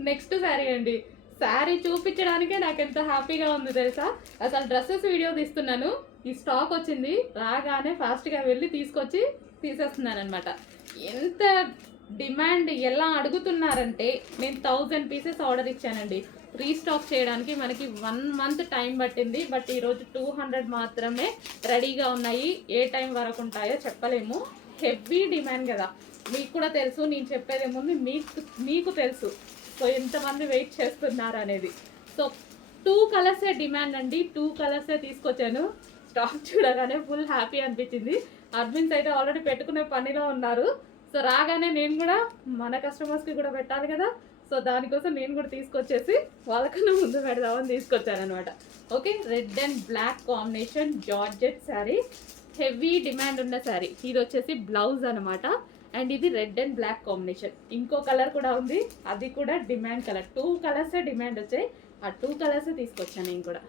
Next sari అండి. శారీ చూపించడానికే నాకు ఎంత హ్యాపీగా ఉంది తెలుసా? అసలు డ్రెస్సెస్ వీడియో తీస్తున్నాను. ఈ స్టాక్ వచ్చింది. రాగానే ఫాస్ట్గా వెళ్ళి తీసుకొచ్చి తీసేస్తున్నాను అనమాట ఎంత డిమాండ్ ఎలా అడుగుతున్నారంటే నేను థౌజండ్ పీసెస్ ఆర్డర్ ఇచ్చానండి. రీస్టాక్ చేయడానికి మనకి వన్ మంత్ టైం పట్టింది. బట్ ఈరోజు టూ హండ్రెడ్ మాత్రమే రెడీగా ఉన్నాయి. ఏ టైం వరకు ఉంటాయో చెప్పలేము. హెవీ డిమాండ్ కదా. మీకు కూడా తెలుసు నేను చెప్పేదే ముందు మీకు మీకు తెలుసు. సో ఎంతమంది వెయిట్ చేస్తున్నారు అనేది సో టూ కలర్సే డిమాండ్ అండి. టూ కలర్సే తీసుకొచ్చాను. స్టాక్ చూడగానే ఫుల్ హ్యాపీ అనిపించింది. అడ్మిన్స్ అయితే ఆల్రెడీ పెట్టుకునే పనిలో ఉన్నారు. సో రాగానే నేను కూడా మన కస్టమర్స్కి కూడా పెట్టాలి కదా. సో దానికోసం నేను కూడా తీసుకొచ్చేసి వాళ్ళకన్నా ముందు పెడదామని తీసుకొచ్చాను అనమాట okay red and black combination georgette sari. Heavy demand ఉన్న శారీ. ఇది వచ్చేసి బ్లౌజ్ అనమాట అండ్ ఇది రెడ్ అండ్ బ్లాక్ కాంబినేషన్. ఇంకో కలర్ కూడా ఉంది. అది కూడా డిమాండ్ కలర్. టూ కలర్సే డిమాండ్ వచ్చాయి. ఆ టూ కలర్సే తీసుకొచ్చాను నేను కూడా.